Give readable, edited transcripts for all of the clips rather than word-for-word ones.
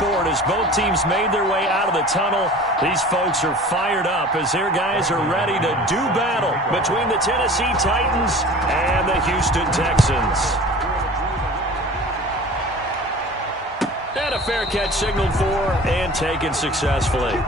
sport as both teams made their way out of the tunnel. These folks are fired up as their guys are ready to do battle between the Tennessee Titans and the Houston Texans. And a fair catch signaled for and taken successfully.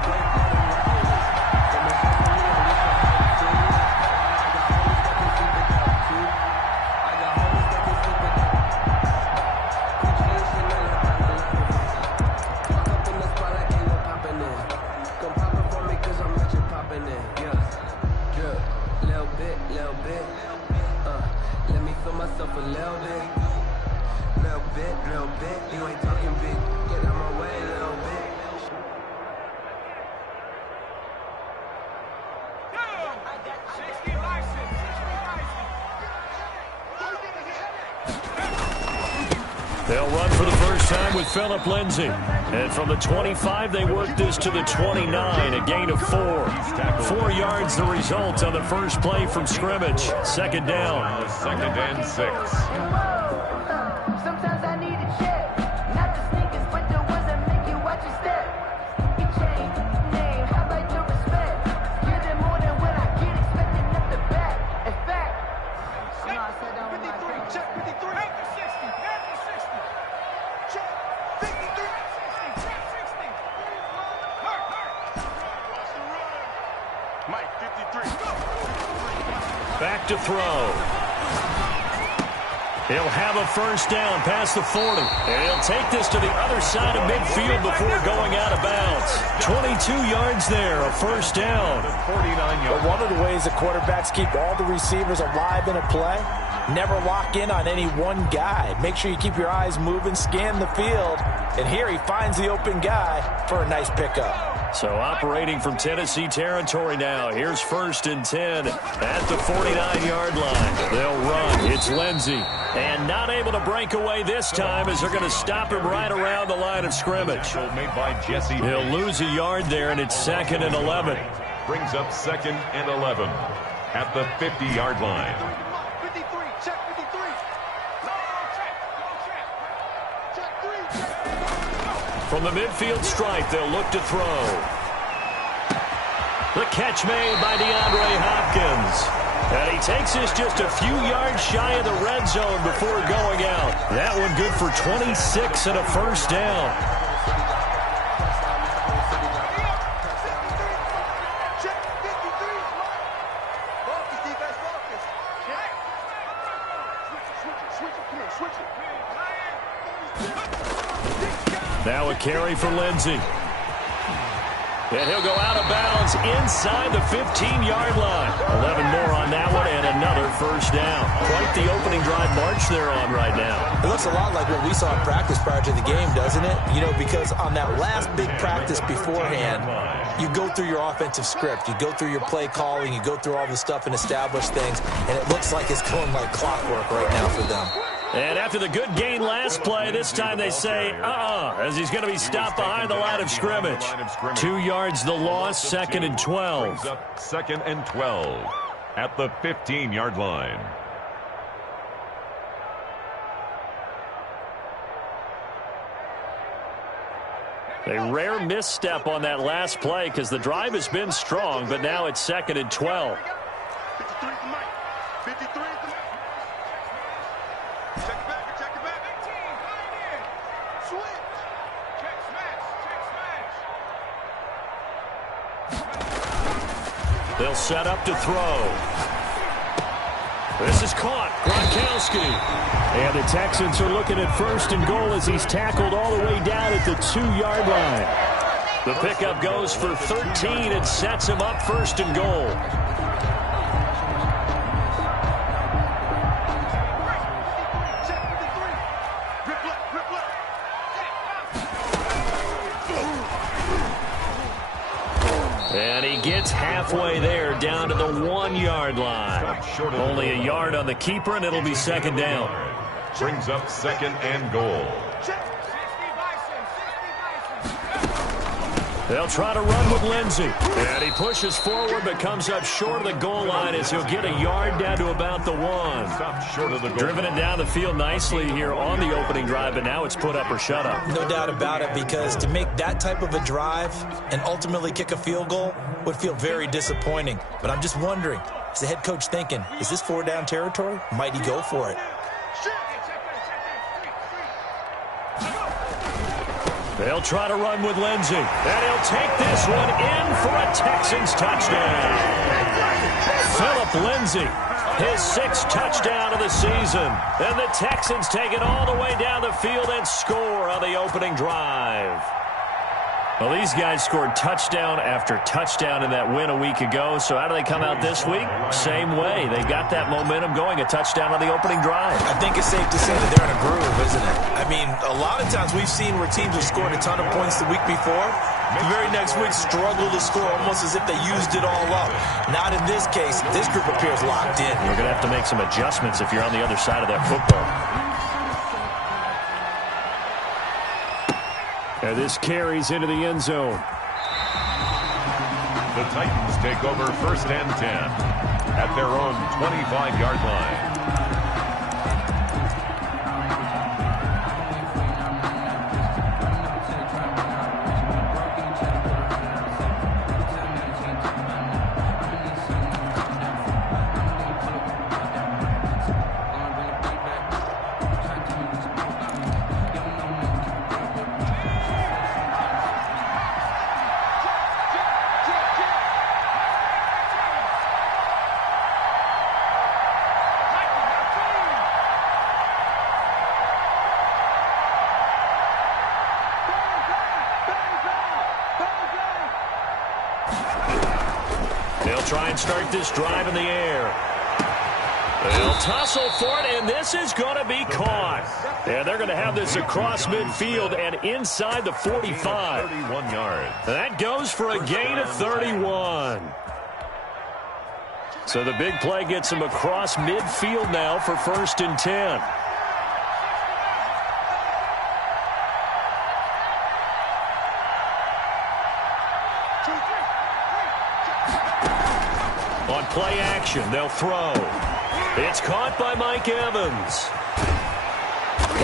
They'll run for the first time with Phillip Lindsay. And from the 25, they work this to the 29, a gain of 4. 4 yards the result on the first play from scrimmage. Second down. Second and 6. Sometimes I need a check. Not the sneakers, but the ones that make you watch your step. You change name, how about your respect? Give them more than what I get, expecting up the back. In fact, you know I said that on my 53, check 53. After 60, after 60. Check 53. 60, check 60. Hurt. Watch the run. Mike, 53. Go. Back to throw. He'll have a first down past the 40. And he'll take this to the other side of midfield before going out of bounds. 22 yards there, a first down. 49 yards. But one of the ways the quarterbacks keep all the receivers alive in a play, never lock in on any one guy. Make sure you keep your eyes moving, scan the field. And here he finds the open guy for a nice pickup. So operating from Tennessee territory now. Here's first and 10 at the 49-yard line. They'll run. It's Lindsay. And not able to break away this time as they're going to stop him right around the line of scrimmage. Made by Jesse. He'll lose a yard there, and it's second and 11. Brings up second and 11 at the 50-yard line. 53, check 53. No, check 3. From the midfield stripe, they'll look to throw. The catch made by DeAndre Hopkins. And he takes this just a few yards shy of the red zone before going out. That one good for 26 and a first down. Check 53. Focus, defense, focus. Switch it. Come on, switch it. Now a carry for Lindsay. And he'll go out of bounds inside the 15-yard line. 11 more on that one and another first down. Quite the opening drive march they're on right now. It looks a lot like what we saw in practice prior to the game, doesn't it? You know, because on that last big practice beforehand, you go through your offensive script. You go through your play calling. You go through all the stuff and establish things. And it looks like it's going like clockwork right now for them. And after the good gain last play, this time they say, as he's going to be stopped behind the line of scrimmage. 2 yards the loss, second and 12. Brings up second and 12 at the 15-yard line. A rare misstep on that last play because the drive has been strong, but now it's second and 12. 53 is the mic. 53 is the mic. Check it back. 18, line in. Switch. Check smash. They'll set up to throw. This is caught. Gronkowski. And the Texans are looking at first and goal as he's tackled all the way down at the 2-yard line. The pickup goes for 13 and sets him up first and goal. And he gets halfway there down to the 1-yard line. Only a yard on the keeper, and it'll be second down. Brings up second and goal. They'll try to run with Lindsey. And he pushes forward but comes up short of the goal line as he'll get a yard down to about the 1. Stop short of the goal. Driven it down the field nicely here on the opening drive, but now it's put up or shut up. No doubt about it, because to make that type of a drive and ultimately kick a field goal would feel very disappointing. But I'm just wondering, is the head coach thinking, is this 4-down territory? Might he go for it? They'll try to run with Lindsey. And he'll take this one in for a Texans touchdown. Phillip Lindsey, his 6th touchdown of the season. And the Texans take it all the way down the field and score on the opening drive. Well, these guys scored touchdown after touchdown in that win a week ago. So how do they come out this week? Same way. They got that momentum going, a touchdown on the opening drive. I think it's safe to say that they're in a groove, isn't it? I mean, a lot of times we've seen where teams have scored a ton of points the week before. The very next week struggle to score almost as if they used it all up. Not in this case. This group appears locked in. You're going to have to make some adjustments if you're on the other side of that football. And this carries into the end zone. The Titans take over 1st and 10 at their own 25-yard line. Try and start this drive in the air. They'll tussle for it, and this is going to be caught. And they're going to have this across midfield and inside the 45. 31 yards. That goes for a gain of 31. So the big play gets him across midfield now for 1st and 10. On play action, they'll throw. It's caught by Mike Evans.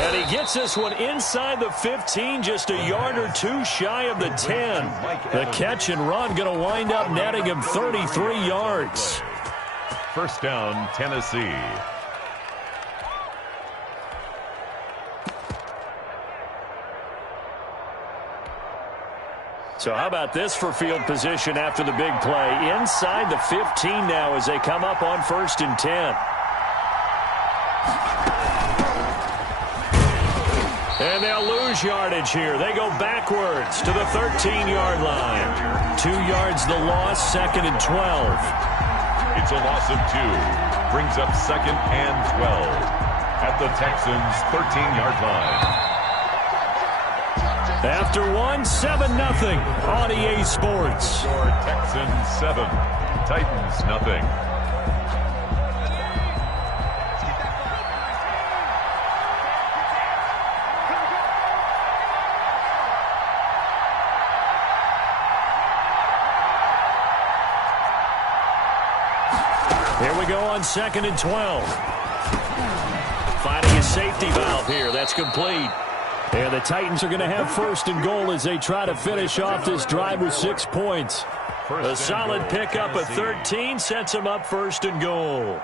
And he gets this one inside the 15, just a yard or 2 shy of the 10. The catch and run going to wind up netting him 33 yards. 1st down, Tennessee. So how about this for field position after the big play? Inside the 15 now as they come up on 1st and 10. And they'll lose yardage here. They go backwards to the 13-yard line. 2 yards the loss, 2nd and 12. It's a loss of 2. Brings up 2nd and 12 at the Texans' 13-yard line. After 1, 7-0 on EA Sports. Score Texans 7, Titans nothing. Here we go on 2nd and 12. Finding a safety valve here. That's complete. And the Titans are going to have 1st and goal as they try to finish off this drive with 6 points. A solid pickup of 13 sets them up 1st and goal.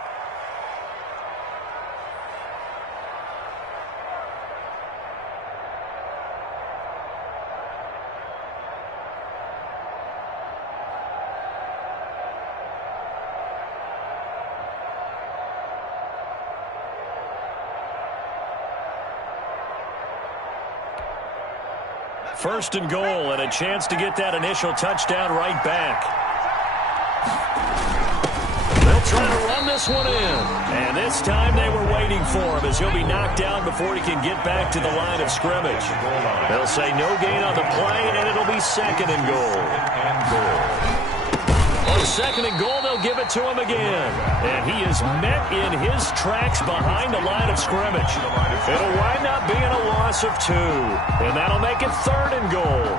First and goal, and a chance to get that initial touchdown right back. They'll try to run this one in. And this time they were waiting for him as he'll be knocked down before he can get back to the line of scrimmage. They'll say no gain on the play, and it'll be 2nd and goal. On 2nd and goal, they'll give it to him again. And he is met in his tracks behind the line of scrimmage. It'll wind up being a loss of 2. And that'll make it 3rd and goal.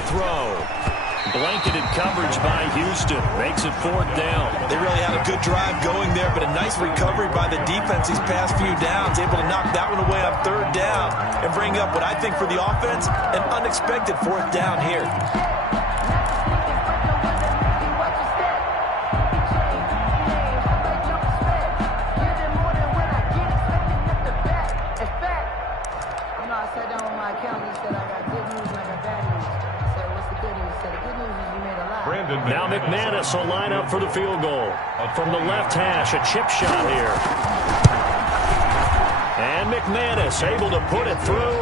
to throw. Blanketed coverage by Houston. Makes it 4th down. They really had a good drive going there, but a nice recovery by the defense these past few downs. Able to knock that one away on 3rd down and bring up what I think for the offense, an unexpected 4th down here. Now McManus will line up for the field goal. From the left hash, a chip shot here. And McManus able to put it through.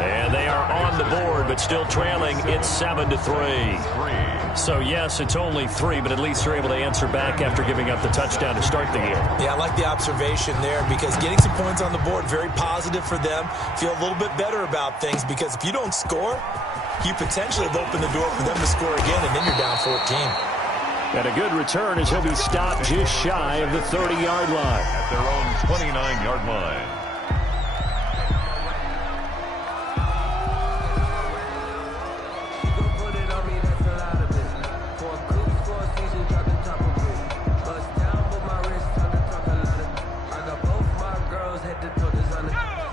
And they are on the board, but still trailing. It's 7-3. So, yes, it's only 3, but at least they're able to answer back after giving up the touchdown to start the game. Yeah, I like the observation there because getting some points on the board, very positive for them. Feel a little bit better about things because if you don't score, you potentially have opened the door for them to score again, and then you're down 14. And a good return as he'll be stopped just shy of the 30-yard line. At their own 29-yard line.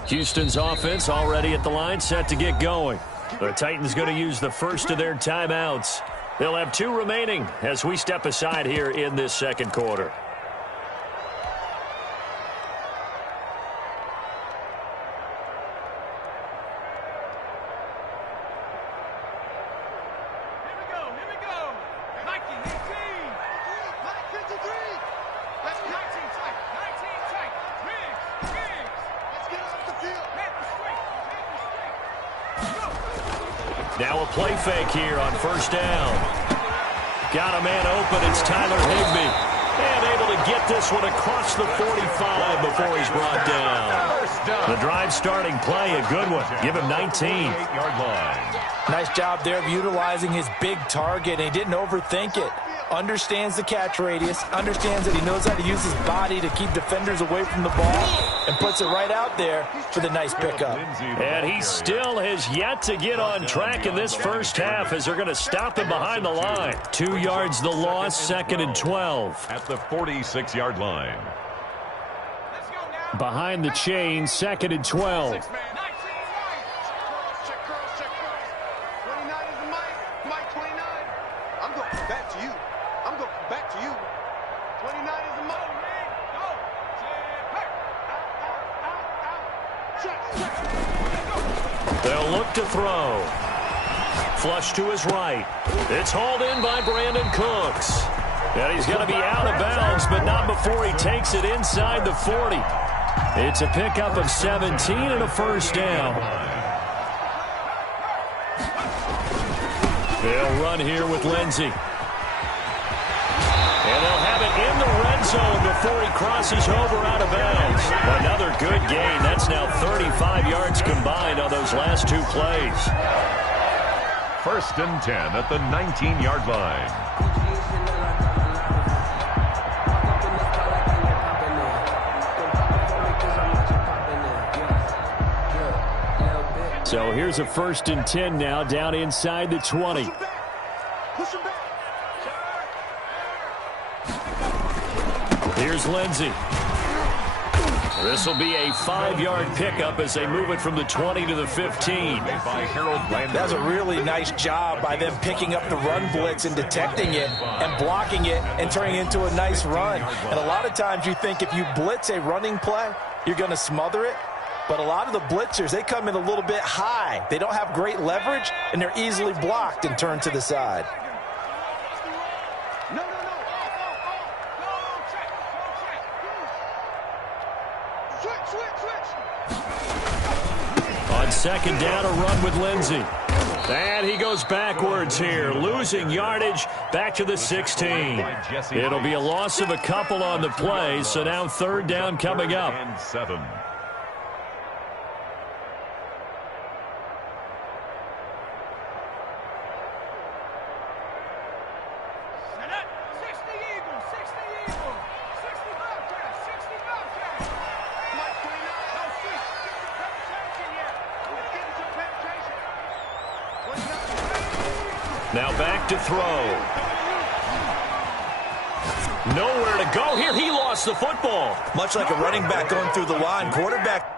Houston's offense already at the line, set to get going. The Titans going to use the first of their timeouts. They'll have 2 remaining as we step aside here in this second quarter. Now a play fake here on 1st down. Got a man open. It's Tyler Higbee. And able to get this one across the 45 before he's brought down. The drive starting play, a good one. Give him 19. Nice job there of utilizing his big target. And he didn't overthink it. Understands the catch radius. Understands that he knows how to use his body to keep defenders away from the ball. And puts it right out there for the nice pickup. And he still has yet to get on track in this first half as they're going to stop him behind the line. 2 yards the loss, 2nd and 12. At the 46-yard line. Behind the chain, 2nd and 12. They'll look to throw. Flush to his right. It's hauled in by Brandon Cooks. And he's going to be out of bounds, but not before he takes it inside the 40. It's a pickup of 17 and a 1st down. They'll run here with Lindsey. And they'll have it in the red zone before he crosses over out of bounds. Another good gain. That's now 35 yards combined on those last 2 plays. 1st and 10 at the 19-yard line. So here's a 1st and 10 now down inside the 20. Here's Lindsey. This will be a 5-yard pickup as they move it from the 20 to the 15. That's a really nice job by them picking up the run blitz and detecting it and blocking it and turning it into a nice run. And a lot of times you think if you blitz a running play, you're going to smother it. But a lot of the blitzers, they come in a little bit high. They don't have great leverage, and they're easily blocked and turned to the side. On 2nd down, a run with Lindsey. And he goes backwards here, losing yardage back to the 16. It'll be a loss of a couple on the play, so now 3rd down coming up. And 7. Now back to throw. Nowhere to go here. He lost the football. Much like a running back going through the line, quarterback.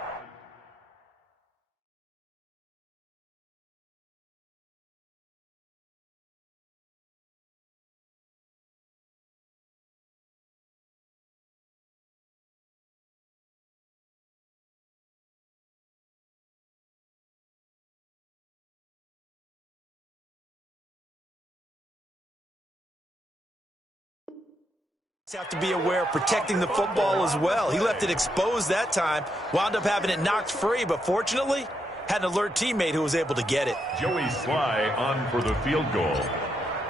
Have to be aware of protecting the football as well. He left it exposed that time, wound up having it knocked free, but fortunately had an alert teammate who was able to get it. Joey Sly on for the field goal.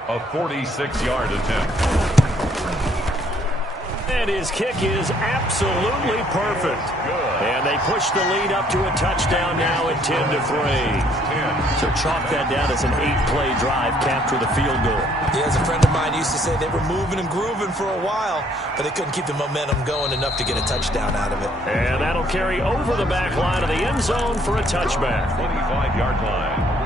A 46-yard attempt. And his kick is absolutely perfect. And they push the lead up to a touchdown now at 10-3. So chalk that down as an 8-play drive capped with a field goal. Yeah, as a friend of mine used to say, they were moving and grooving for a while, but they couldn't keep the momentum going enough to get a touchdown out of it. And that'll carry over the back line of the end zone for a touchback. 25-yard line.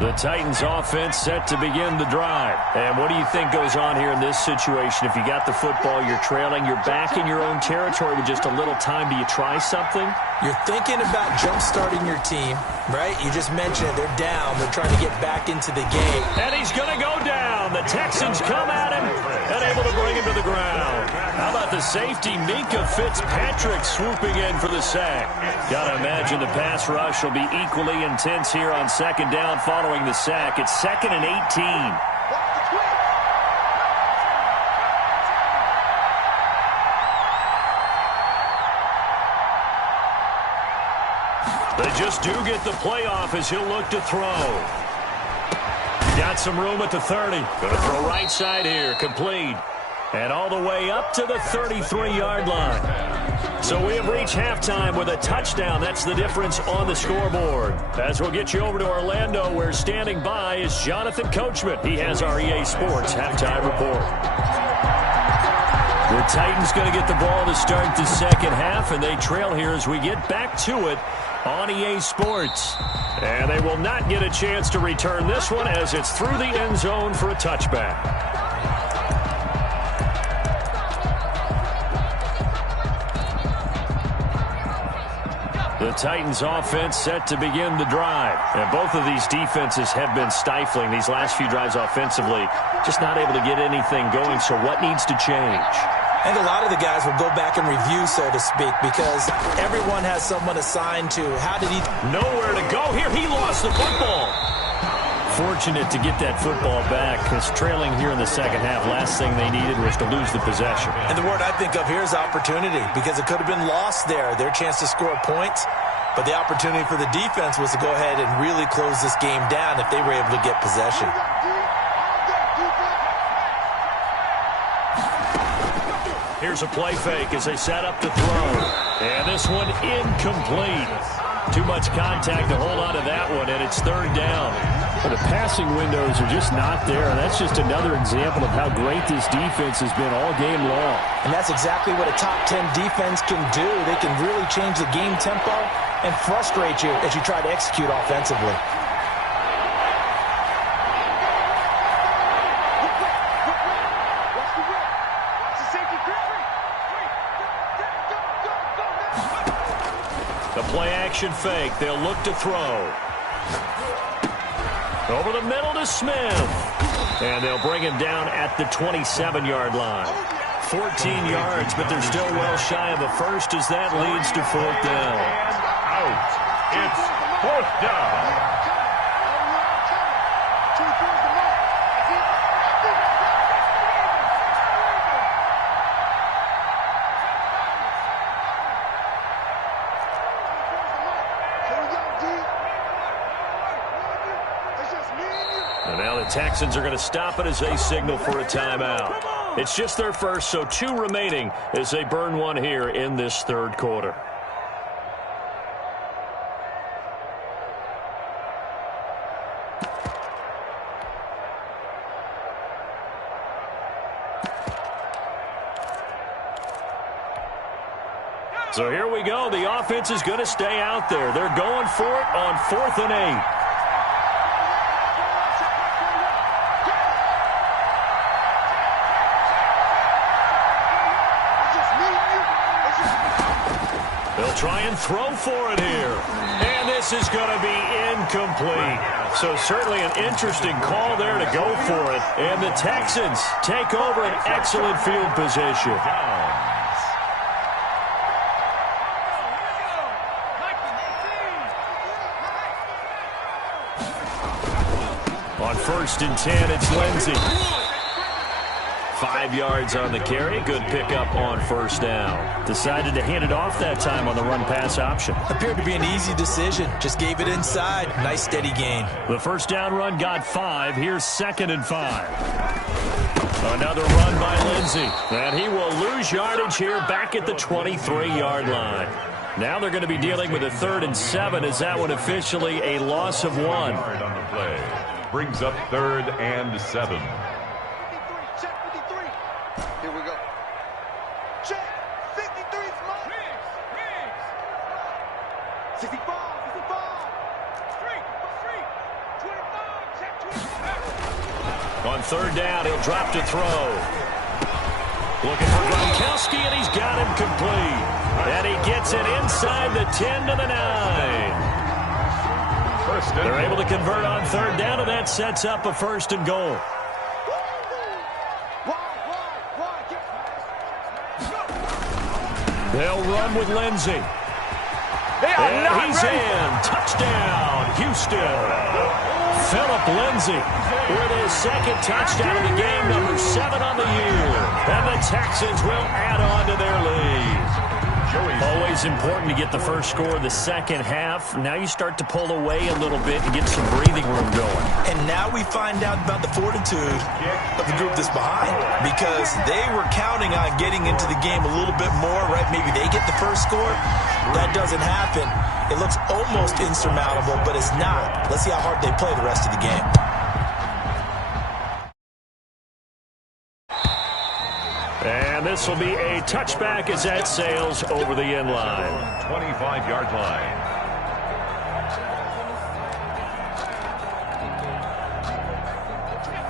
The Titans offense set to begin the drive. And what do you think goes on here in this situation? If you got the football, you're trailing, you're back in your own territory with just a little time. Do you try something? You're thinking about jump-starting your team, right? You just mentioned it. They're down. They're trying to get back into the game. And he's going to go down. The Texans come at him and able to bring him to the ground. How about the safety, Minka Fitzpatrick, swooping in for the sack? Got to imagine the pass rush will be equally intense here on second down following the sack. It's 2nd and 18. They just do get the playoff as he'll look to throw. Got some room at the 30. Going to throw right side here. Complete. And all the way up to the 33-yard line. So we have reached halftime with a touchdown. That's the difference on the scoreboard. As we'll get you over to Orlando, where standing by is Jonathan Coachman. He has our EA Sports halftime report. The Titans going to get the ball to start the second half, and they trail here as we get back to it on EA Sports. And they will not get a chance to return this one as it's through the end zone for a touchback. The Titans offense set to begin the drive. And both of these defenses have been stifling these last few drives offensively. Just not able to get anything going. So what needs to change? And a lot of the guys will go back and review, so to speak, because everyone has someone assigned to how did he... Nowhere to go here. He lost the football. Fortunate to get that football back, because trailing here in the second half, last thing they needed was to lose the possession. And the word I think of here is opportunity, because it could have been lost there, their chance to score points. But the opportunity for the defense was to go ahead and really close this game down if they were able to get possession. Here's a play fake as they set up to throw. And this one incomplete. Too much contact to hold on to that one, and it's third down. Well, the passing windows are just not there. That's just another example of how great this defense has been all game long. And that's exactly what a top 10 defense can do. They can really change the game tempo and frustrate you as you try to execute offensively. The play-action fake. They'll look to throw. Over the middle to Smith. And they'll bring him down at the 27-yard line. 14 yards, but they're still well shy of a first as that leads to fourth down. Out. It's fourth down. And now the Texans are going to stop it as they signal for a timeout. It's just their first, so 2 remaining as they burn one here in this third quarter. So here we go. The offense is going to stay out there. They're going for it on 4th and 8. They'll try and throw for it here. And this is going to be incomplete. So certainly an interesting call there to go for it. And the Texans take over an excellent field position. On 1st and 10, it's Lindsey. 5 yards on the carry. Good pickup on 1st down. Decided to hand it off that time on the run-pass option. Appeared to be an easy decision. Just gave it inside. Nice steady gain. The 1st down run got 5. Here's 2nd and 5. Another run by Lindsey. And he will lose yardage here back at the 23-yard line. Now they're going to be dealing with a 3rd and 7. Is that one officially a loss of 1? On the play. Brings up 3rd and 7. Here we go. Check. 53 is mine. 65. 65. 25. Check 25. On 3rd down, he'll drop to throw. Looking for Gronkowski, and he's got him complete. And he gets it inside the 10 to the 9. They're able to convert on 3rd down, and that sets up a 1st and goal. They'll run with Lindsey. And he's in. Touchdown, Houston. Philip Lindsey with his 2nd touchdown of the game, number 7 on the year. And the Texans will add on to their lead. Always important to get the first score of the second half. Now you start to pull away a little bit and get some breathing room going. And now we find out about the fortitude of the group that's behind, because they were counting on getting into the game a little bit more, right? Maybe they get the first score. That doesn't happen. It looks almost insurmountable, but it's not. Let's see how hard they play the rest of the game. And this will be a touchback as that sails over the end line. 25-yard line.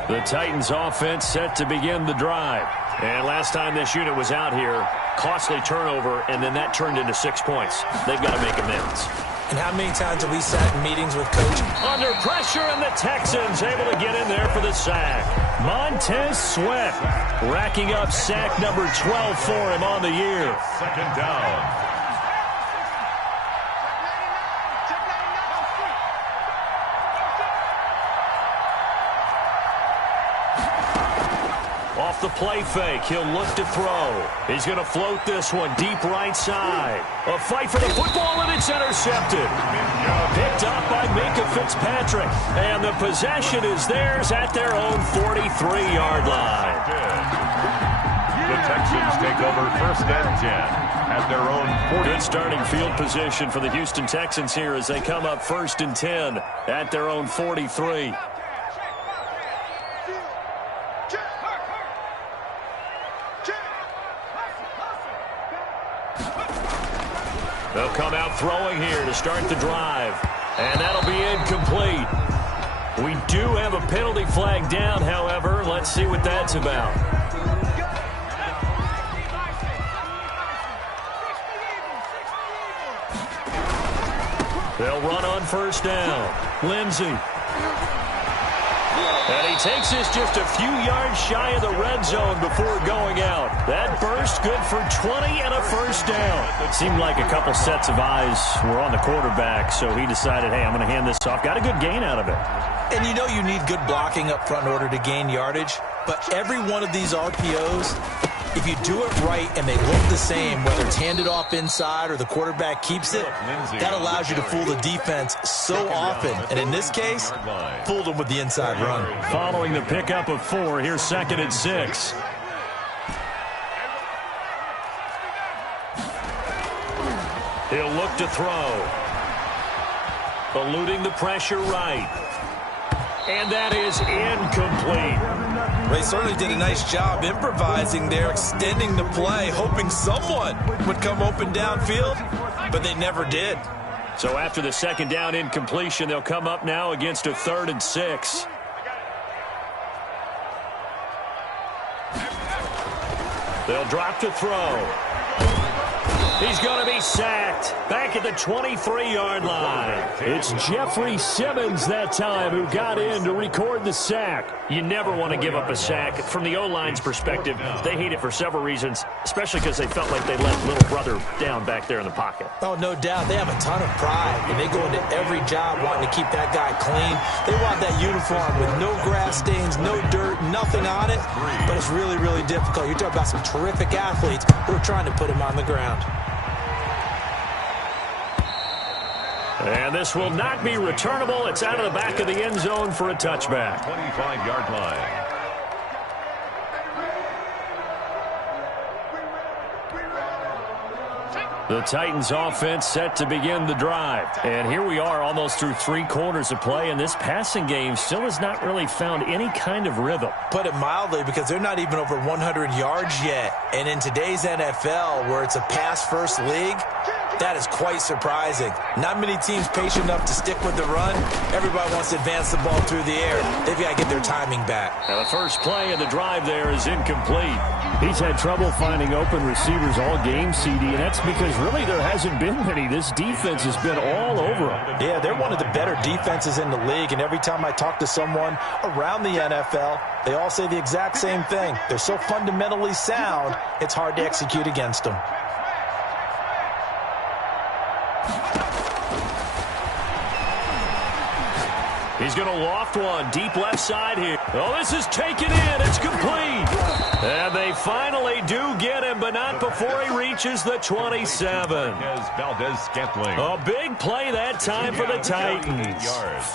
The Titans offense set to begin the drive. And last time this unit was out here, costly turnover, and then that turned into 6 points. They've got to make amends. And how many times have we sat in meetings with Coach? Under pressure, and the Texans able to get in there for the sack. Montez Sweat racking up sack number 12 for him on the year. 2nd down. Off the play fake, he'll look to throw. He's going to float this one deep right side. A fight for the football, and it's intercepted. Picked up by Minka Fitzpatrick. And the possession is theirs at their own 43-yard line. The Texans take over 1st and 10 at their own 40. Good starting field position for the Houston Texans here as they come up 1st and 10 at their own 43. They'll come out throwing here to start the drive. And that'll be incomplete. We do have a penalty flag down, however. Let's see what that's about. They'll run on 1st down. Lindsey. And he takes this just a few yards shy of the red zone before going out. That burst good for 20 and a 1st down. It seemed like a couple sets of eyes were on the quarterback, so he decided, hey, I'm going to hand this off. Got a good gain out of it. And you know you need good blocking up front in order to gain yardage, but every one of these RPOs, if you do it right and they look the same, whether it's handed off inside or the quarterback keeps it, that allows you to fool the defense so often. And in this case, fooled them with the inside run. Following the pickup of 4, here's 2nd and 6. He'll look to throw. Eluding the pressure right. And that is incomplete. Well, he certainly did a nice job improvising there, extending the play, hoping someone would come open downfield, but they never did. So after the second down incompletion, they'll come up now against a 3rd and 6. They'll drop to throw. He's going to be sacked back at the 23-yard line. It's Jeffrey Simmons that time who got in to record the sack. You never want to give up a sack. From the O-line's perspective, they hate it for several reasons, especially because they felt like they let little brother down back there in the pocket. Oh, no doubt. They have a ton of pride, and they go into every job wanting to keep that guy clean. They want that uniform with no grass stains, no dirt, nothing on it, but it's really, really difficult. You're talking about some terrific athletes who are trying to put him on the ground. And this will not be returnable. It's out of the back of the end zone for a touchback. 25-yard line. The Titans offense set to begin the drive. And here we are almost through 3 quarters of play, and this passing game still has not really found any kind of rhythm. Put it mildly, because they're not even over 100 yards yet. And in today's NFL, where it's a pass-first league, that is quite surprising. Not many teams patient enough to stick with the run. Everybody wants to advance the ball through the air. They've got to get their timing back. Now the first play of the drive there is incomplete. He's had trouble finding open receivers all game, CD, and that's because really there hasn't been many. This defense has been all over them. Yeah, they're one of the better defenses in the league, and every time I talk to someone around the NFL, they all say the exact same thing. They're so fundamentally sound, it's hard to execute against them. He's going to loft one deep left side here. Oh, this is taken in. It's complete. And they finally do get him, but not before he reaches the 27. Valdez-Scantling. A big play that time for the Titans.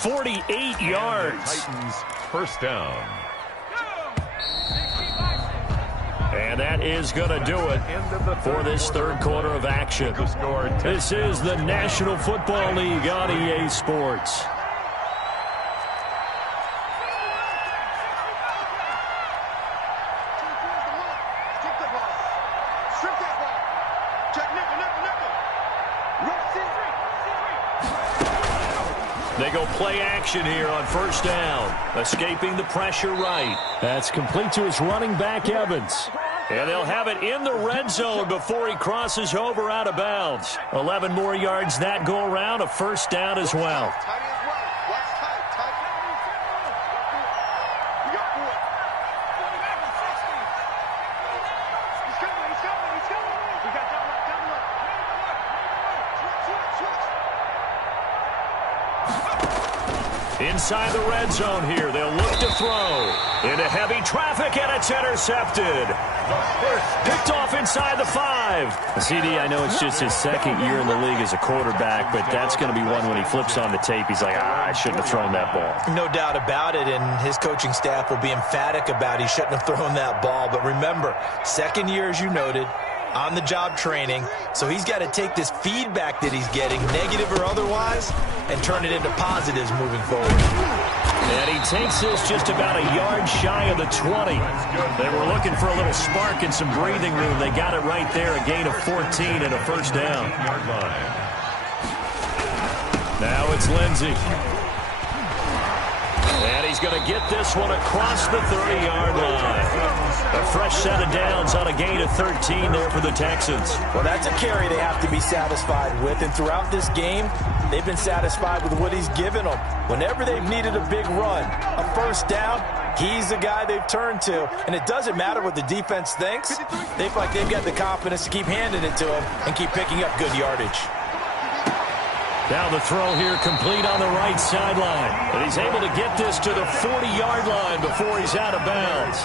48 yards. Titans first down. And that is going to do it for this third quarter of action. This is the National Football League on EA Sports. They go play action here on first down. Escaping the pressure right. That's complete to his running back, Evans. And they'll have it in the red zone before he crosses over out of bounds. 11 more yards that go around, a first down as well. Inside the red zone here, they'll look to throw. Into heavy traffic, and it's intercepted. Picked off inside the 5. CD, I know it's just his second year in the league as a quarterback, but that's going to be one when he flips on the tape. He's like, I shouldn't have thrown that ball. No doubt about it, and his coaching staff will be emphatic about he shouldn't have thrown that ball. But remember, second year, as you noted, on-the-job training, so he's got to take this feedback that he's getting, negative or otherwise, and turn it into positives moving forward. And he takes this just about a yard shy of the 20. They were looking for a little spark and some breathing room. They got it right there, a gain of 14 and a first down. Now it's Lindsey. And he's going to get this one across the 30-yard line. A fresh set of downs on a gain of 13 there for the Texans. Well, that's a carry they have to be satisfied with, and throughout this game, they've been satisfied with what he's given them. Whenever they've needed a big run, a first down, he's the guy they've turned to, and it doesn't matter what the defense thinks. They feel like they've got the confidence to keep handing it to him and keep picking up good yardage. Now the throw here complete on the right sideline. And he's able to get this to the 40-yard line before he's out of bounds.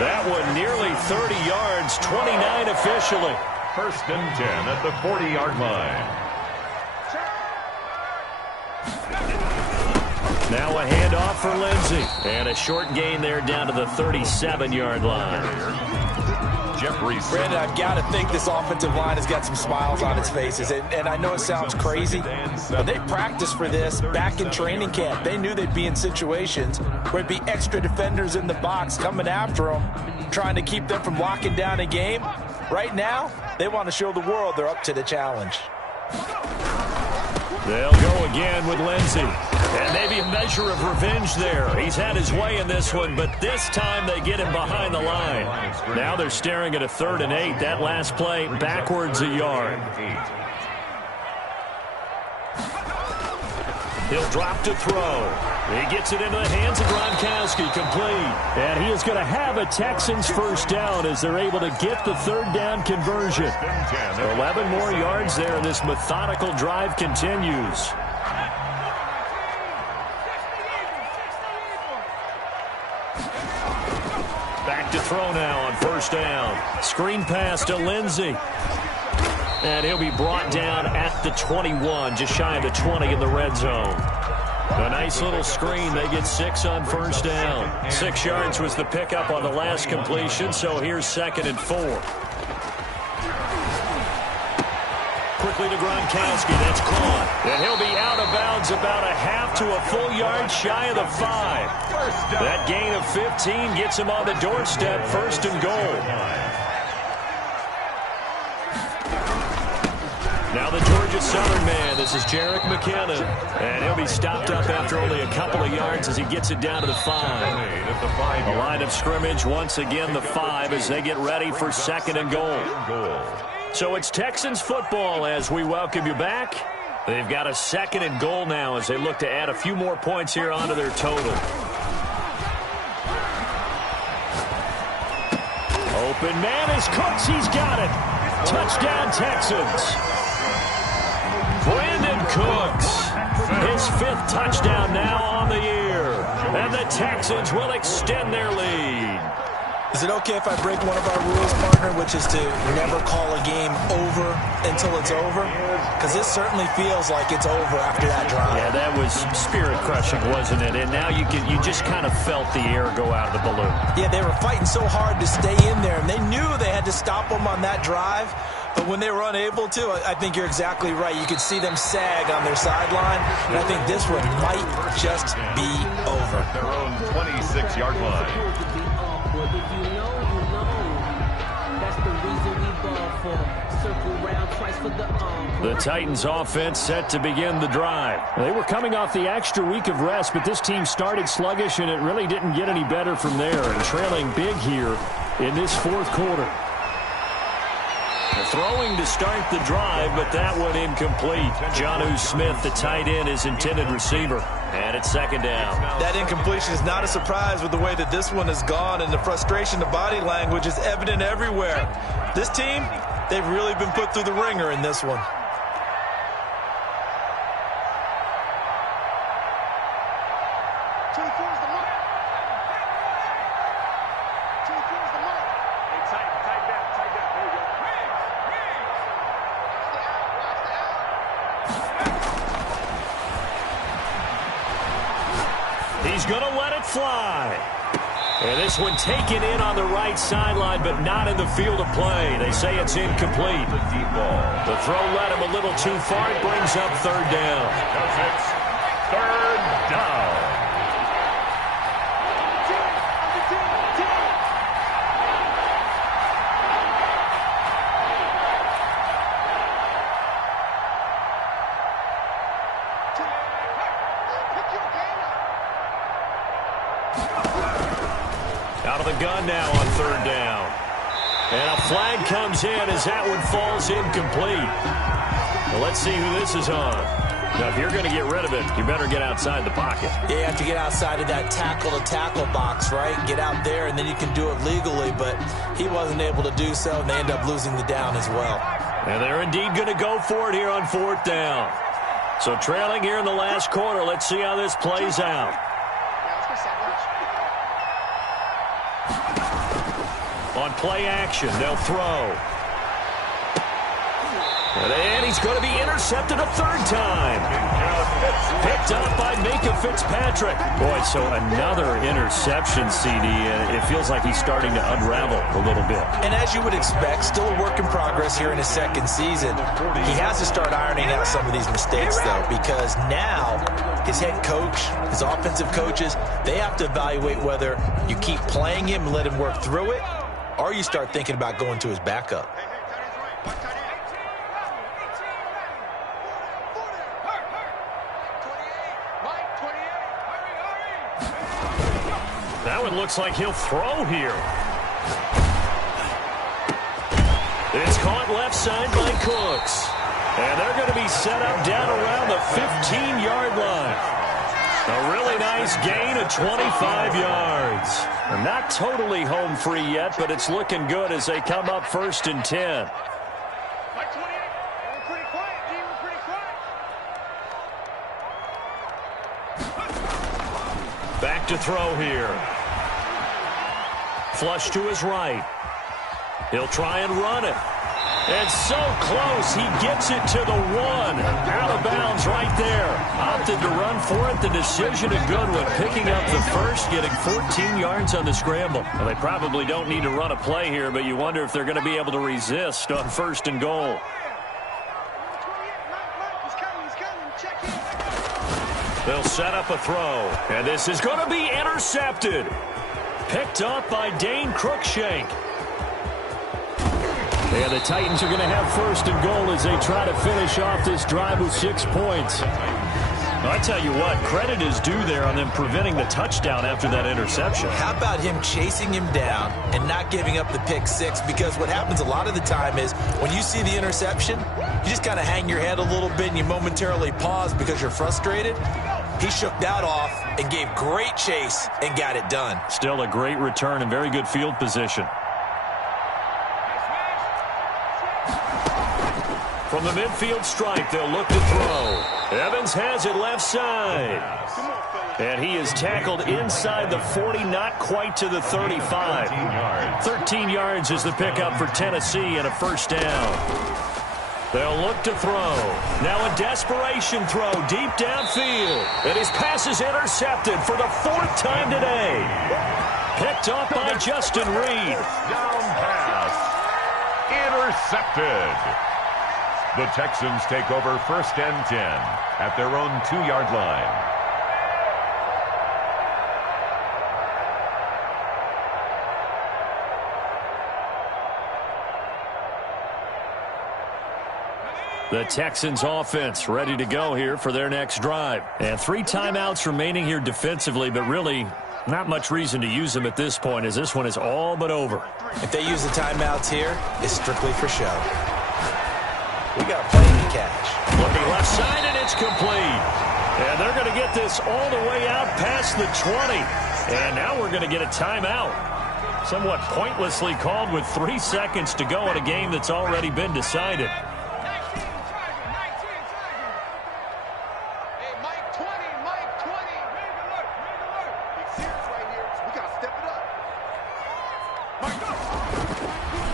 That one nearly 30 yards, 29 officially. First and 10 at the 40-yard line. Now a handoff for Lindsey. And a short gain there down to the 37-yard line. Jeffrey. Brandon, I've got to think this offensive line has got some smiles on its faces. And I know it sounds crazy, but they practiced for this back in training camp. They knew they'd be in situations where it'd be extra defenders in the box coming after them, trying to keep them from locking down a game. Right now, they want to show the world they're up to the challenge. They'll go again with Lindsey. And maybe a measure of revenge there. He's had his way in this one, but this time they get him behind the line. Now they're staring at a 3rd and 8. That last play backwards a yard. He'll drop to throw. He gets it into the hands of Gronkowski, complete. And he is going to have a Texans first down as they're able to get the 3rd down conversion. 11 more yards there, and this methodical drive continues. Back to throw now on 1st down. Screen pass to Lindsey. And he'll be brought down at the 21, just shy of the 20 in the red zone. A nice little screen. They get 6 on 1st down. 6 yards was the pickup on the last completion, so here's 2nd and 4. Quickly to Gronkowski. That's caught. And he'll be out of bounds about a half to a full yard shy of the 5. That gain of 15 gets him on the doorstep. 1st and goal. Now the Georgia Southern man. This is Jerick McKinnon. And he'll be stopped up after only a couple of yards as he gets it down to the 5. The line of scrimmage, once again, the 5 as they get ready for 2nd and goal. So it's Texans football as we welcome you back. They've got a 2nd and goal now as they look to add a few more points here onto their total. Open man is Cooks. He's got it. Touchdown, Texans. Brandon Cooks, his 5th touchdown now on the year. And the Texans will extend their lead. Is it okay if I break one of our rules, partner, which is to never call a game over until it's over? Because this certainly feels like it's over after that drive. Yeah, that was spirit-crushing, wasn't it? And now you just kind of felt the air go out of the balloon. Yeah, they were fighting so hard to stay in there, and they knew they had to stop them on that drive. But when they were unable to, I think you're exactly right. You could see them sag on their sideline, and I think this one might just be over. Their own 26-yard line. If you know, you know. That's the reason we ball for. Circle round twice for the The Titans offense set to begin the drive. They were coming off the extra week of rest, but this team started sluggish, and it really didn't get any better from there. And trailing big here in this 4th quarter. Throwing to start the drive, but that one incomplete. Jonnu Smith, the tight end, is intended receiver. And it's 2nd down. That incompletion is not a surprise with the way that this one has gone, and the frustration, the body language is evident everywhere. This team, they've really been put through the ringer in this one. He's going to let it fly. And this one taken in on the right sideline, but not in the field of play. They say it's incomplete. The throw led him a little too far. It brings up 3rd down. It's 3rd down. Out of the gun now on 3rd down. And a flag comes in as that one falls incomplete. Well, let's see who this is on. Now, if you're going to get rid of it, you better get outside the pocket. Yeah, you have to get outside of that tackle-to-tackle box, right? Get out there, and then you can do it legally, but he wasn't able to do so, and they end up losing the down as well. And they're indeed going to go for it here on 4th down. So trailing here in the last quarter, let's see how this plays out. On play action, they'll throw. And he's going to be intercepted a third time. Picked up by Micah Fitzpatrick. Boy, so another interception, CD, and it feels like he's starting to unravel a little bit. And as you would expect, still a work in progress here in his second season. He has to start ironing out some of these mistakes, though, because now his head coach, his offensive coaches, they have to evaluate whether you keep playing him and let him work through it, or you start thinking about going to his backup. Now it looks like he'll throw here. It's caught left side by Cooks. And they're going to be set up down around the 15-yard line. A really nice gain of 25 yards. They're not totally home free yet, but it's looking good as they come up 1st and 10. Back to throw here. Flush to his right. He'll try and run it. And so close, he gets it to the 1. Out of bounds right there. Opted to run for it. The decision a good one. Picking up the first, getting 14 yards on the scramble. Well, they probably don't need to run a play here, but you wonder if they're going to be able to resist on 1st and goal. They'll set up a throw, and this is going to be intercepted. Picked up by Dane Cruikshank. And the Titans are going to have 1st and goal as they try to finish off this drive with 6 points. I tell you what, credit is due there on them preventing the touchdown after that interception. How about him chasing him down and not giving up the pick 6? Because what happens a lot of the time is when you see the interception, you just kind of hang your head a little bit and you momentarily pause because you're frustrated. He shook that off and gave great chase and got it done. Still a great return and very good field position. From the midfield stripe, they'll look to throw. Evans has it left side. And he is tackled inside the 40, not quite to the 35. 13 yards is the pickup for Tennessee and a 1st down. They'll look to throw. Now a desperation throw deep downfield. And his pass is intercepted for the 4th time today. Picked up by Justin Reed. Down pass. Intercepted. The Texans take over 1st and 10 at their own 2-yard line. The Texans offense ready to go here for their next drive. And 3 timeouts remaining here defensively, but really not much reason to use them at this point as this one is all but over. If they use the timeouts here, it's strictly for show. We got plenty to catch. Looking left side, and it's complete. And they're going to get this all the way out past the 20. And now we're going to get a timeout. Somewhat pointlessly called with 3 seconds to go in a game that's already been decided.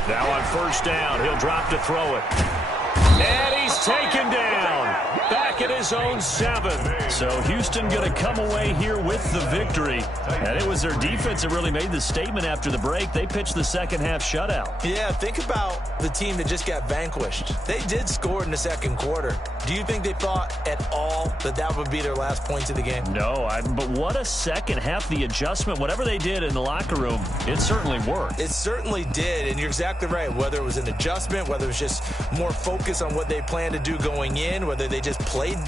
Now on 1st down, he'll drop to throw it. And he's taken down. Back at his own 7. So Houston going to come away here with the victory. And it was their defense that really made the statement after the break. They pitched the second half shutout. Yeah, think about the team that just got vanquished. They did score in the 2nd quarter. Do you think they thought at all that that would be their last points of the game? No, but what a second half. The adjustment, whatever they did in the locker room, it certainly worked. It certainly did, and you're exactly right. Whether it was an adjustment, whether it was just more focus on what they planned to do going in, whether they just played better.